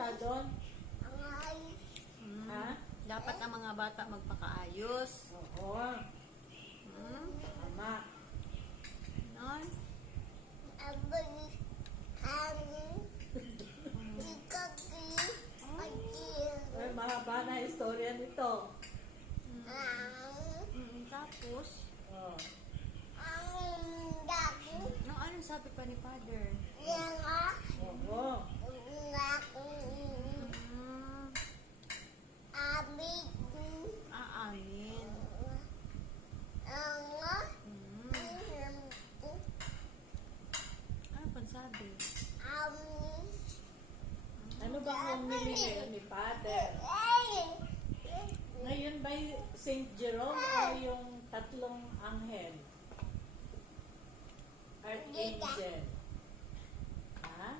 bata doon? Ha? Dapat ang mga bata magpakaayos. Oo. Tama. Non? Ay, mahaba na istorya nito. Tapos, Oh. anong sabi pa ni Father? Oo. Amin. Ano pang sabi? Ano ba ang nili ngayon ni Father? Ngayon ba St. Jerome o yung tatlong anghel? Archangel. Ha?